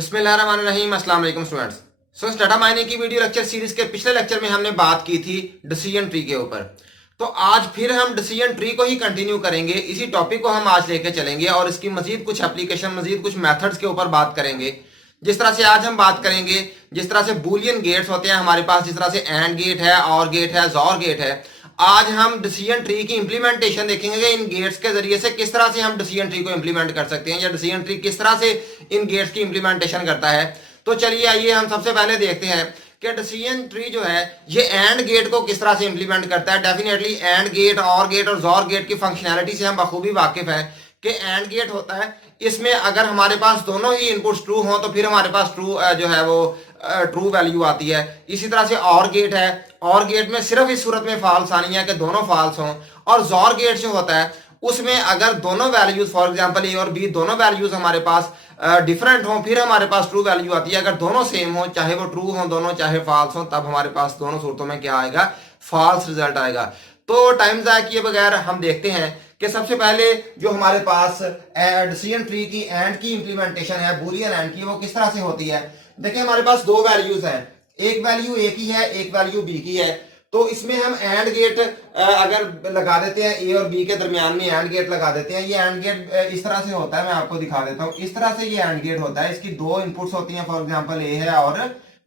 बिस्मिल्लाहिर्रहमानिर्रहीम। अस्सलाम वालेकुम स्टूडेंट्स। डाटा माइनिंग की वीडियो लेक्चर सीरीज के पिछले लेक्चर में हमने बात की थी डिसीजन ट्री के ऊपर। तो आज फिर हम डिसीजन ट्री को ही कंटिन्यू करेंगे। इसी टॉपिक को हम आज लेके चलेंगे और इसकी मजीद कुछ एप्लीकेशन, मजीद कुछ मेथड्स के ऊपर बात करेंगे। जिस तरह से आज हम बात करेंगे, जिस तरह से बूलियन गेट्स होते हैं हमारे पास, जिस तरह से एंड गेट है, और गेट है, जॉर गेट है, आज हम डिसीजन ट्री की इंप्लीमेंटेशन देखेंगे कि इन गेट्स के जरिए से किस तरह से हम डिसीजन ट्री को इंप्लीमेंट कर सकते हैं, या डिसीजन ट्री किस तरह से इन गेट्स की इंप्लीमेंटेशन करता है। तो चलिए आइए हम सबसे पहले देखते हैं कि डिसीजन ट्री जो है ये एंड गेट को किस तरह से इंप्लीमेंट करता है। डेफिनेटली एंड गेट और जॉर गेट की फंक्शनैलिटी से हम बखूबी वाकिफ है कि एंड गेट होता है, इसमें अगर हमारे पास दोनों ही इनपुट्स ट्रू हों तो फिर हमारे पास ट्रू जो है वो ट्रू वैल्यू आती है। इसी तरह से और गेट है, और गेट में सिर्फ इस सूरत में फॉल्स आनी है कि दोनों फॉल्स हों। और जॉर गेट जो होता है उसमें अगर दोनों वैल्यूज, फॉर एग्जांपल ए और बी, दोनों वैल्यूज हमारे पास डिफरेंट हों फिर हमारे पास ट्रू वैल्यू आती है। अगर दोनों सेम हो, चाहे वो ट्रू हो दोनों, चाहे फॉल्स हो, तब हमारे पास दोनों सूरतों में क्या आएगा, फॉल्स रिजल्ट आएगा। तो टाइम ज़ाया किए बगैर हम देखते हैं कि सबसे पहले जो हमारे पास डिसीजन ट्री की एंड की इंप्लीमेंटेशन है, बूलियन एंड की, वो किस तरह से होती है। देखिए हमारे पास दो वैल्यूज हैं, एक वैल्यू ए की है, एक वैल्यू बी की है। तो इसमें हम एंड गेट अगर लगा देते हैं, ए और बी के दरमियान में एंड गेट लगा देते हैं। ये एंड गेट इस तरह से होता है, मैं आपको दिखा देता हूं। इस तरह से ये एंड गेट होता है, इसकी दो इनपुट्स होती हैं, फॉर एग्जांपल ए है और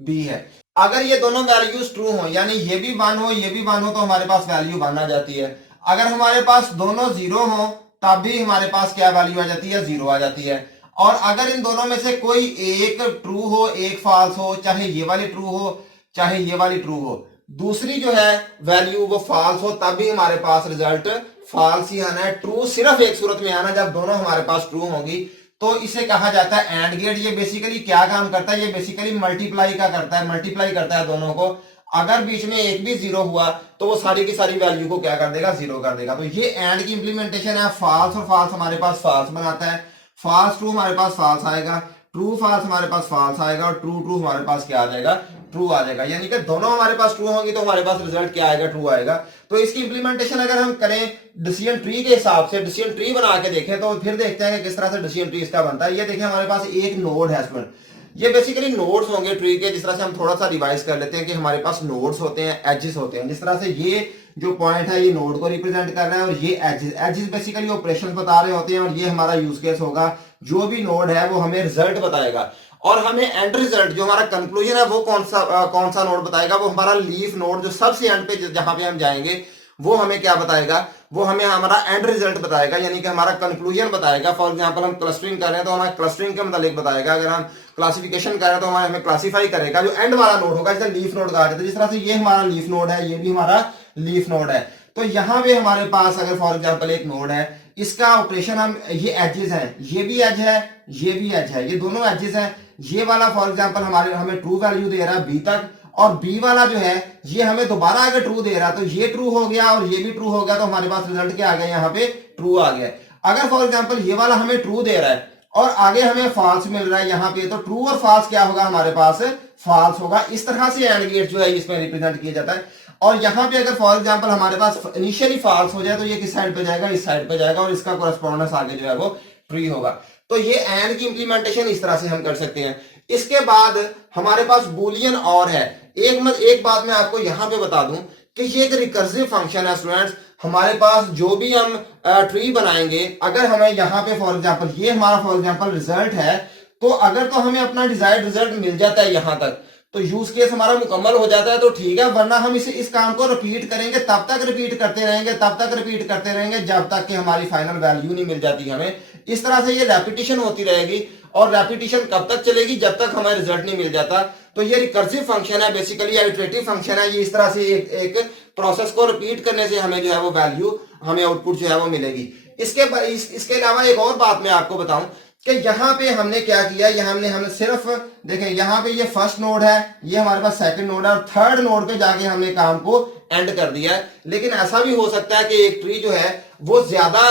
बी है। अगर ये दोनों वैल्यूज ट्रू हो, यानी ये भी 1 हो ये भी 1 हो, तो हमारे पास वैल्यू 1 आ जाती है। अगर हमारे पास दोनों 0 हो तब भी हमारे पास क्या वैल्यू आ जाती है, 0 आ जाती है। और अगर इन दोनों में से कोई एक ट्रू हो, एक फॉल्स हो, चाहे ये वाली ट्रू हो चाहे ये वाली ट्रू हो, दूसरी जो है वैल्यू वो फॉल्स हो, तब भी हमारे पास रिजल्ट फॉल्स ही आना है। ट्रू सिर्फ एक सूरत में आना, जब दोनों हमारे पास ट्रू होंगी। तो इसे कहा जाता है एंड गेट। ये बेसिकली क्या काम करता है, ये बेसिकली मल्टीप्लाई का करता है, मल्टीप्लाई करता है दोनों को। अगर बीच में एक भी 0 हुआ तो वो सारी की सारी वैल्यू को क्या कर देगा, 0 कर देगा। तो ये एंड की इंप्लीमेंटेशन है। फॉल्स और फॉल्स हमारे पास फॉल्स बनाता है, फॉल्स ट्रू हमारे पास फॉल्स आएगा, ट्रू फॉल्स हमारे पास फॉल्स आएगा, और ट्रू ट्रू हमारे पास क्या आ जाएगा, ट्रू आ जाएगा। यानी कि दोनों हमारे पास ट्रू होंगी तो हमारे पास रिजल्ट क्या आएगा, ट्रू आएगा। तो इसकी इंप्लीमेंटेशन अगर हम करें डिसीजन ट्री के हिसाब से, डिसीजन ट्री बना के देखें, तो फिर देखते हैं कि किस तरह से डिसीजन ट्री इसका बनता है। ये देखें हमारे पास एक नोड है स्टूडेंट, ये बेसिकली नोड्स होंगे ट्री के। जिस तरह से हम थोड़ा सा रिवाइज कर लेते हैं कि हमारे पास नोड्स होते हैं, एजेस होते हैं। जिस तरह से ये जो पॉइंट है ये नोड को रिप्रेजेंट कर रहा है, और ये एजेस, एजेस बेसिकली ऑपरेशन बता रहे होते हैं, और ये हमारा यूज केस होगा। जो भी नोड है वो हमें रिजल्ट बताएगा, और हमें एंड रिजल्ट जो हमारा कंक्लूजन है वो कौन सा नोड बताएगा, वो हमारा लीफ नोड, जो सबसे एंड पे जहां पे हम जाएंगे वो हमें क्या बताएगा, वो हमें हमारा एंड रिजल्ट बताएगा, यानी कि हमारा कंक्लूजन बताएगा। फॉर एग्जांपल हम क्लस्टरिंग कर रहे हैं तो हमें क्लस्टरिंग के मतलब बताएगा। अगर हम क्लासिफिकेशन कर रहे हैं तो हमें क्लासिफाई करेगा। जो एंड वाला नोड होगा, जैसे लीफ नोड कहा जाता है, जिस तरह से ये हमारा लीफ नोड है, ये भी हमारा लीफ नोड है। तो यहाँ पे हमारे पास अगर फॉर एग्जांपल एक नोड है, इसका ऑपरेशन हम, ये एजेस है, ये भी एज है, ये भी एज है, ये दोनों एजेस है। ये वाला फॉर एग्जांपल हमें ट्रू वैल्यू दे रहा है बी तक, और बी वाला जो है ये हमें दोबारा अगर ट्रू दे रहा है, तो ये ट्रू हो गया और ये भी ट्रू हो गया, तो हमारे पास रिजल्ट क्या आ गया, यहाँ पे ट्रू आ गया। अगर फॉर एग्जांपल ये वाला हमें ट्रू दे रहा है और आगे हमें फॉल्स मिल रहा है यहाँ पे, तो ट्रू और फॉल्स क्या होगा, हमारे पास फॉल्स होगा। इस तरह से एंड गेट जो है इसमें रिप्रेजेंट किया जाता है। और यहाँ पे अगर फॉर एग्जांपल हमारे पास इनिशियली फॉल्स हो जाए तो ये किस साइड पे जाएगा, इस साइड पे जाएगा, और इसका कोरेस्पोंडेंस आगे जो है वो ट्री होगा। तो ये एंड की इंप्लीमेंटेशन इस तरह से हम कर सकते हैं। इसके बाद हमारे पास बूलियन और है। एक बात मैं आपको यहां पे बता दूं कि ये एक रिकर्सिव फंक्शन है स्टूडेंट्स। हमारे पास जो भी हम ट्री बनाएंगे, अगर हमें यहाँ पे फॉर एग्जांपल ये हमारा फॉर एग्जांपल रिजल्ट है, तो अगर तो हमें अपना डिजायर्ड रिजल्ट मिल जाता है यहां तक, तो यूज केस हमारा मुकम्मल हो जाता है, तो ठीक है। वरना हम इस काम को रिपीट करेंगे, तब तक रिपीट करते रहेंगे, तब तक रिपीट करते रहेंगे, जब तक कि हमारी फाइनल वैल्यू नहीं मिल जाती हमें। इस तरह से ये रेपिटेशन होती रहेगी, और रेपिटेशन कब तक चलेगी, जब तक हमें रिजल्ट नहीं मिल जाता। तो ये रिकर्सिव फंक्शन है, बेसिकली इटरेटिव फंक्शन है। ये इस तरह से एक प्रोसेस को रिपीट करने से हमें जो है वो वैल्यू, हमें आउटपुट जो है वो मिलेगी। इसके अलावा एक और बात मैं आपको बताऊं कि यहाँ पे हमने क्या किया, यहाँ हमने सिर्फ देखें, यहाँ पे ये फर्स्ट नोड है, ये हमारे पास सेकंड नोड है, और थर्ड नोड पे जाके हमने काम को एंड कर दिया है। लेकिन ऐसा भी हो सकता है कि एक ट्री जो है वो ज्यादा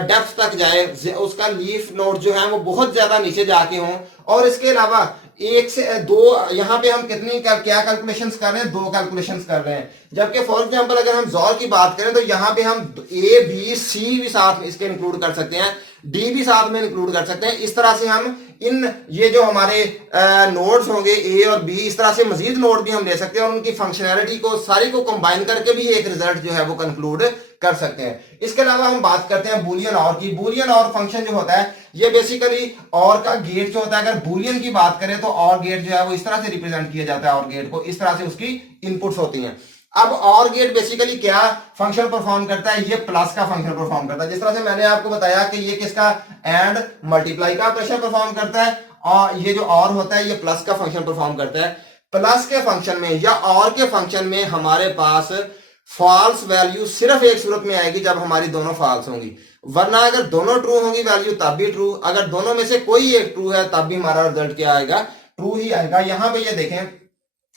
डेप्थ तक जाए, उसका लीफ नोड जो है वो बहुत ज्यादा नीचे जाके हो। और इसके अलावा 1 से 2, यहाँ पे हम कितनी क्या कैलकुलेशंस कर रहे हैं, 2 कैलकुलेशंस कर रहे हैं। जबकि फॉर एग्जांपल अगर हम जॉर की बात करें तो यहाँ पे हम ए बी सी भी साथ इसके इंक्लूड कर सकते हैं। डी भी साथ में इंक्लूड कर सकते हैं। इस तरह से हम इन ये जो हमारे नोड्स होंगे ए और बी, इस तरह से मजीद नोड भी हम ले सकते हैं और उनकी फंक्शनैलिटी को सारी को कंबाइन करके भी एक रिजल्ट जो है वो कंक्लूड कर सकते हैं। इसके अलावा हम बात करते हैं बूलियन और की। बूलियन और फंक्शन जो होता है ये बेसिकली और का गेट जो होता है, अगर बूलियन की बात करें तो और गेट जो है वो इस तरह से रिप्रेजेंट किया जाता है, और गेट को इस तरह से उसकी इनपुट्स होती हैं। अब और गेट बेसिकली क्या फंक्शन परफॉर्म करता है, ये प्लस का फंक्शन परफॉर्म करता है। जिस तरह से मैंने आपको बताया कि ये किसका एंड मल्टीप्लाई का ऑपरेशन परफॉर्म करता है, और ये जो और होता है ये प्लस का फंक्शन परफॉर्म करता है। प्लस के फंक्शन में या और के फंक्शन में हमारे पास फॉल्स वैल्यू सिर्फ एक सूरत में आएगी, जब हमारी दोनों फॉल्स होंगी, वरना अगर दोनों ट्रू होंगी वैल्यू तब भी ट्रू, अगर दोनों में से कोई एक ट्रू है तब भी हमारा रिजल्ट क्या आएगा, ट्रू ही आएगा। यहां पे ये देखें,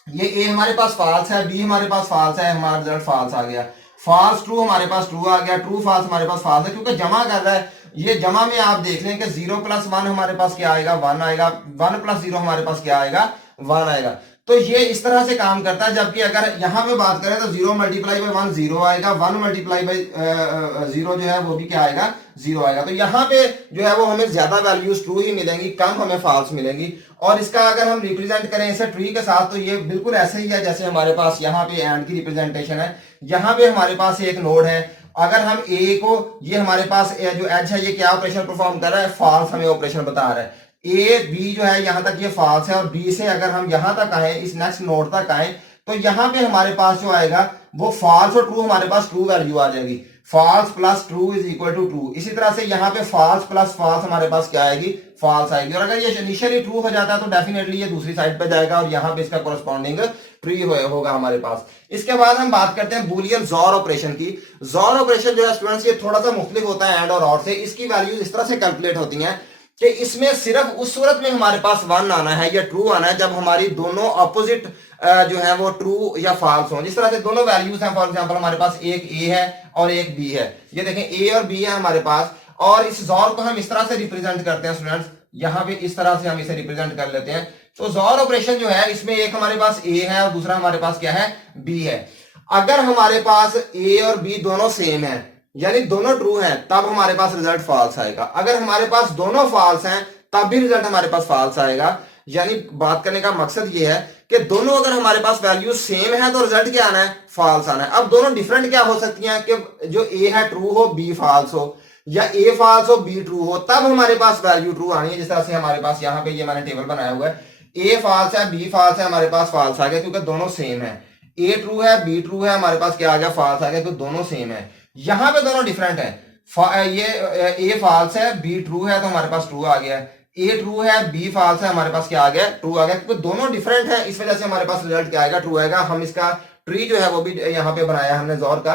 ये ए हमारे पास फॉल्स है, बी हमारे पास फॉल्स है, हमारा रिजल्ट फॉल्स आ गया। फॉल्स ट्रू हमारे पास ट्रू आ गया, ट्रू फॉल्स हमारे पास फॉल्स है, क्योंकि जमा कर रहा है। ये जमा में आप देख लें कि 0 + 1 हमारे पास क्या आएगा, 1 आएगा, 1 + 0 हमारे पास क्या आएगा, 1 आएगा। तो ये इस तरह से काम करता है। जबकि अगर यहां पे बात करें तो 0 × 1 0 आएगा, 1 × 0 जो है वो भी क्या आएगा, 0 आएगा। तो यहाँ पे जो है वो हमें ज्यादा वैल्यूज ट्रू ही मिलेंगी, कम हमें फॉल्स मिलेंगी। और इसका अगर हम रिप्रेजेंट करें इसे ट्री के साथ तो ये बिल्कुल ऐसे ही है जैसे हमारे पास यहाँ पे एंड की रिप्रेजेंटेशन है। यहाँ पे हमारे पास एक नोड है, अगर हम ए को, ये हमारे पास जो एज है ये क्या ऑपरेशन परफॉर्म कर रहा है, फॉल्स हमें ऑपरेशन बता रहा है। ए बी जो है यहां तक ये फॉल्स है, और बी से अगर हम यहां तक आए, इस नेक्स्ट नोड तक आए, तो यहां पे हमारे पास जो आएगा वो फॉल्स और ट्रू, हमारे पास ट्रू वैल्यू आ जाएगी। False plus true is equal to true. इसी तरह से यहाँ पे फॉल्स प्लस फॉल्स हमारे पास क्या आएगी, फॉल्स आएगी। और अगर ये इनिशियली ट्रू हो जाता है तो डेफिनेटली ये दूसरी साइड पे जाएगा और यहाँ पे इसका कोरस्पॉन्डिंग ट्री होगा हमारे पास। इसके बाद हम बात करते हैं बूलियन जॉर ऑपरेशन की। जॉर ऑपरेशन जो है स्टूडेंट्स ये थोड़ा सा मुख्तलिफ होता है एंड और से। इसकी वैल्यूज इस तरह से कैलकुलेट होती हैं कि इसमें सिर्फ उस सूरत में हमारे पास 1 आना है या ट्रू आना है जब हमारी दोनों ऑपोजिट जो है वो ट्रू या फॉल्स हो। जिस तरह से दोनों वैल्यूज हैं, फॉर एग्जांपल हमारे पास एक ए है और एक बी है, ये देखें ए और बी है हमारे पास, और इस जॉर को हम इस तरह से रिप्रेजेंट करते हैं स्टूडेंट्स, यहाँ पे इस तरह से हम इसे रिप्रेजेंट कर लेते हैं। तो जॉर ऑपरेशन जो है इसमें एक हमारे पास ए है और दूसरा हमारे पास क्या है, बी है। अगर हमारे पास ए और बी दोनों सेम है, यानी दोनों ट्रू हैं, तब हमारे पास रिजल्ट फॉल्स आएगा। अगर हमारे पास दोनों फॉल्स हैं तब भी रिजल्ट हमारे पास फॉल्स आएगा। यानी बात करने का मकसद ये है कि दोनों अगर हमारे पास वैल्यू सेम है तो रिजल्ट क्या आना है, फॉल्स आना है। अब दोनों डिफरेंट क्या हो सकती हैं कि जो ए है ट्रू हो, बी फॉल्स हो, या ए फॉल्स हो, बी ट्रू हो, तब हमारे पास वैल्यू ट्रू आनी है। जिस तरह से हमारे पास यहाँ पे ये मैंने टेबल बनाया हुआ है, ए फॉल्स है, बी फॉल्स है, हमारे पास फॉल्स आ गया क्योंकि दोनों सेम है। ए ट्रू है, बी ट्रू है, हमारे पास क्या आ गया, फॉल्स आ गया क्योंकि दोनों सेम है। यहां पे दोनों डिफरेंट है, ये ए फॉल्स है, बी ट्रू है, तो हमारे पास ट्रू आ गया। ए ट्रू है, बी फॉल्स है, हमारे पास क्या आ गया, ट्रू आ गया, क्योंकि दोनों डिफरेंट है। इस वजह से हमारे पास रिजल्ट क्या आएगा, ट्रू आएगा। हम इसका ट्री जो है वो भी यहाँ पे बनाया हमने जॉर का,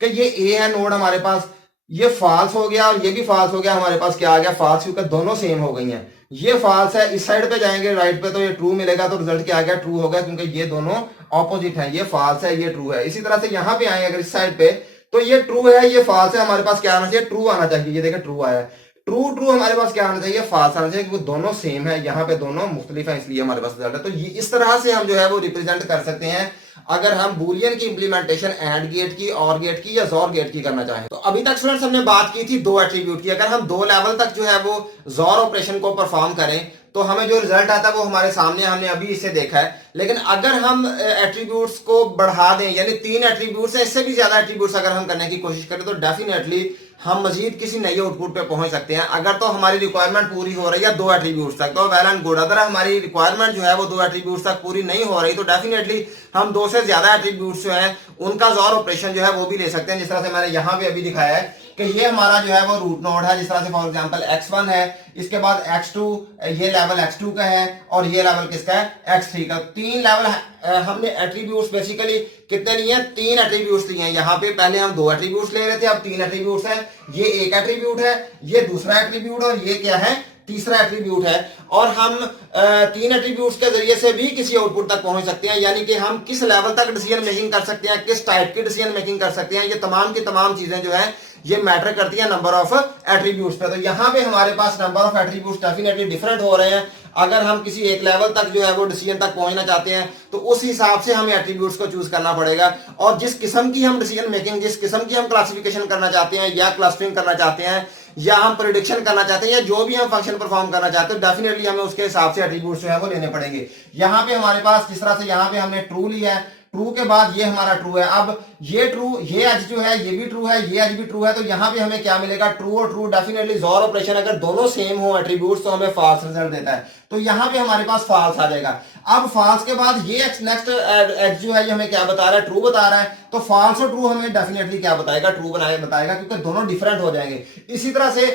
कि ये ए है नोड हमारे पास, ये फॉल्स हो गया और ये भी फॉल्स हो गया, हमारे पास क्या आ गया, फॉल्स, क्योंकि दोनों सेम हो गई हैं। ये फॉल्स है, इस साइड पे जाएंगे राइट पे तो ये ट्रू मिलेगा, तो रिजल्ट क्या आ गया, ट्रू हो गया, क्योंकि ये दोनों ऑपोजिट है, ये फॉल्स है, ये ट्रू है। इसी तरह से यहाँ पे आए अगर इस साइड पे, तो ये ट्रू है, ये फॉल्स है, हमारे पास क्या आना चाहिए, ट्रू आना चाहिए। ये देखिए ट्रू आया, ट्रू ट्रू हमारे पास क्या आना चाहिए, फॉल्स आना चाहिए, क्योंकि दोनों सेम है, यहाँ पे दोनों मुख्तलिफ है, इसलिए हमारे पास रिजल्ट है। तो ये इस तरह से हम जो है वो रिप्रेजेंट कर सकते हैं अगर हम बूलियन की इंप्लीमेंटेशन एंड गेट की, और गेट की या जॉर गेट की करना चाहें। तो अभी तक स्टूडेंट्स हमने बात की थी दो एट्रीब्यूट की। अगर हम दो लेवल तक जो है वो जॉर ऑपरेशन को परफॉर्म करें तो हमें जो रिजल्ट आता है वो हमारे सामने, हमने अभी इसे देखा है। लेकिन अगर हम एट्रीब्यूट्स को बढ़ा दें, यानी 3 एट्रीब्यूट्स है, इससे भी ज्यादा एट्रीब्यूट्स अगर हम करने की कोशिश करें, तो डेफिनेटली हम मजीद किसी नई आउटपुट पे पहुंच सकते हैं। अगर तो हमारी रिक्वायरमेंट पूरी हो रही है 2 एट्रीब्यूट्स तक, तो वेल एंड गुड। अगर हमारी रिक्वायरमेंट जो है वो 2 एट्रीब्यूट्स तक पूरी नहीं हो रही, तो डेफिनेटली हम 2 से ज्यादा एट्रीब्यूट्स जो है उनका जॉर ऑपरेशन जो है वो भी ले सकते हैं। जिस तरह से मैंने यहाँ पे अभी दिखाया है कि ये हमारा जो है वो रूट नोड है। जिस तरह से फॉर एग्जांपल x1 है, इसके बाद x2, ये लेवल x2 का है, और ये लेवल किसका है, x3 का। 3 लेवल हमने एट्रीब्यूट्स बेसिकली कितने लिए हैं, 3 एट्रीब्यूट्स लिए हैं। यहाँ पे पहले हम 2 एट्रीब्यूट्स ले रहे थे, अब 3 एट्रीब्यूट्स हैं। ये एक एट्रीब्यूट है, ये दूसरा एट्रीब्यूट, और ये क्या है, तीसरा एट्रीब्यूट है। और हम 3 एट्रीब्यूट्स के जरिए से भी किसी आउटपुट तक पहुंच सकते हैं, यानी कि हम किस लेवल तक डिसीजन मेकिंग कर सकते हैं, किस टाइप की डिसीजन मेकिंग कर सकते हैं। ये तमाम की तमाम चीजें जो है ये मैटर करती है नंबर ऑफ एट्रीब्यूट्स पे। तो यहाँ पे हमारे पास number of attributes definitely different हो रहे हैं। अगर हम किसी एक लेवल तक जो है वो डिसीजन तक पहुंचना चाहते हैं तो उस हिसाब से हमें एट्रीब्यूट्स को चूज करना पड़ेगा। और जिस किस्म की हम डिसीजन मेकिंग, जिस किस्म की हम क्लासिफिकेशन करना चाहते हैं या क्लस्टरिंग करना चाहते हैं, या हम प्रिडिक्शन करना चाहते हैं, या जो भी हम फंक्शन परफॉर्म करना चाहते हैं, डेफिनेटली हमें उसके हिसाब से एट्रीब्यूट्स जो है वो लेने पड़ेंगे। यहाँ पे हमारे पास जिस तरह से यहाँ पे हमने ट्रू लिया है, ट्रू के बाद ये हमारा ट्रू है। अब ये ट्रू, ये एज जो है ये भी ट्रू है, ये एज भी ट्रू है, तो यहाँ पे हमें क्या मिलेगा, ट्रू और ट्रू। डेफिनेटली जोर ऑपरेशन अगर दोनों सेम हो एट्रीब्यूट्स तो हमें फॉल्स रिजल्ट देता है, तो यहाँ पे हमारे पास फॉल्स आ जाएगा। अब फॉल्स के बाद ये नेक्स्ट एज जो है ये हमें क्या बता रहा है, ट्रू बता रहा है, तो फॉल्स और ट्रू हमें डेफिनेटली क्या बताएगा, ट्रू बताएगा, क्योंकि दोनों डिफरेंट हो जाएंगे। इसी तरह से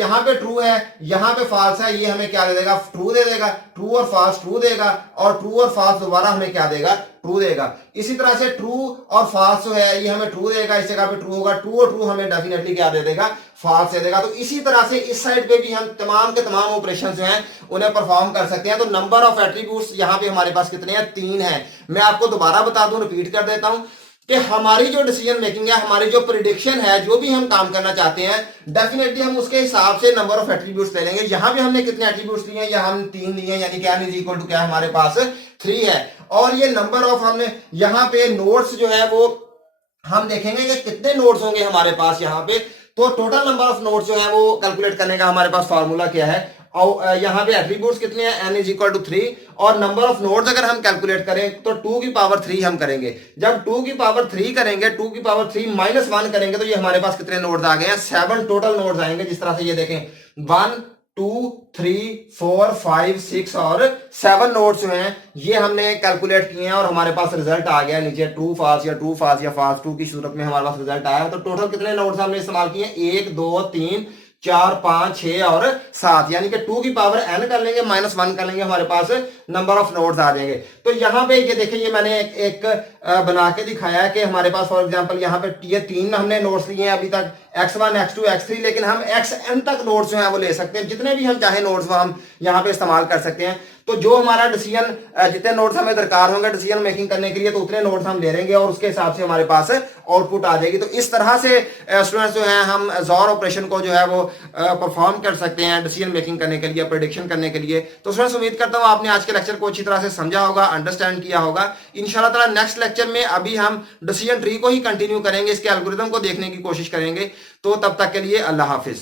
यहाँ पे ट्रू है, यहाँ पे फॉल्स है, ये हमें क्या दे देगा, ट्रू दे देगा। ट्रू और फॉल्स ट्रू देगा, और ट्रू और फॉल्स दोबारा हमें क्या देगा, ट्रू देगा। इसी तरह से ट्रू और फॉल्स जो है ये हमें ट्रू देगा, इस जगह पे ट्रू होगा, ट्रू और ट्रू हमें डेफिनेटली क्या दे देगा, फॉल्स दे देगा। तो इसी तरह से इस साइड पे भी हम तमाम के तमाम ऑपरेशन जो हैं उन्हें परफॉर्म कर सकते हैं। तो नंबर ऑफ एट्रीब्यूट्स यहाँ पे हमारे पास कितने हैं, 3 हैं। मैं आपको दोबारा बता दूं, रिपीट कर देता हूं कि हमारी जो डिसीजन मेकिंग है, हमारी जो प्रिडिक्शन है, जो भी हम काम करना चाहते हैं, डेफिनेटली हम उसके हिसाब से नंबर ऑफ एट्रीब्यूट्स ले लेंगे। यहां पे हमने कितने एट्रीब्यूट्स लिए हैं, यहाँ हम 3 लिए हैं, यानी कि n इज इक्वल टू क्या हमारे पास 3 है। और ये नंबर ऑफ हमने यहाँ पे नोड्स जो है वो हम देखेंगे कि कितने नोड्स होंगे हमारे पास यहाँ पे। तो टोटल नंबर ऑफ नोड्स जो है वो कैलकुलेट करने का हमारे पास फॉर्मूला क्या है, और यहाँ पे एट्रीब्यूट्स कितने हैं, n इज इक्वल टू 3, और नंबर ऑफ नोड्स अगर हम कैलकुलेट करें तो 2 की पावर 3 हम करेंगे। जब 2 की पावर 3 करेंगे, 2 की पावर 3 माइनस 1 करेंगे, तो ये हमारे पास कितने नोड्स आ गए हैं, 7 टोटल नोड्स आएंगे। जिस तरह से ये देखें, 1 2 3 4 5 6 और 7 नोड्स जो हैं ये हमने कैलकुलेट किए हैं, और हमारे पास रिजल्ट आ गया नीचे, ट्रू फॉल्स या ट्रू फॉल्स या फॉल्स ट्रू की सूरत में हमारे पास रिजल्ट आया। तो टोटल कितने नोड्स हमने इस्तेमाल किए, 1 2 3 4 5 6 और 7, यानी कि 2 की पावर n कर लेंगे, माइनस 1 कर लेंगे, हमारे पास नंबर ऑफ नोड्स आ जाएंगे। तो यहाँ पे ये देखिए, ये मैंने एक बना के दिखाया है कि हमारे पास फॉर एग्जांपल यहाँ पे ये 3 हमने नोड्स लिए हैं अभी तक, x1 x2 x3, लेकिन हम xn तक नोड्स जो है वो ले सकते हैं, जितने भी हम चाहे नोड्स वो हम यहाँ पे इस्तेमाल कर सकते हैं। तो जो हमारा डिसीजन, जितने नोड्स हमें दरकार होंगे डिसीजन मेकिंग करने के लिए, तो उतने नोड्स हम ले लेंगे और उसके हिसाब से हमारे पास आउटपुट आ जाएगी। तो इस तरह से स्टूडेंट्स जो है हम जोर ऑपरेशन को जो है वो परफॉर्म कर सकते हैं डिसीजन मेकिंग करने के लिए, प्रेडिक्शन करने के लिए। तो स्टूडेंट्स उम्मीद करता हूँ आपने आज के लेक्चर को अच्छी तरह से समझा होगा, अंडरस्टैंड किया होगा। इंशाल्लाह ताला नेक्स्ट लेक्चर में अभी हम डिसीजन ट्री को ही कंटिन्यू करेंगे, इसके एल्गोरिथम को देखने की कोशिश करेंगे। तो तब तक के लिए अल्लाह हाफिज।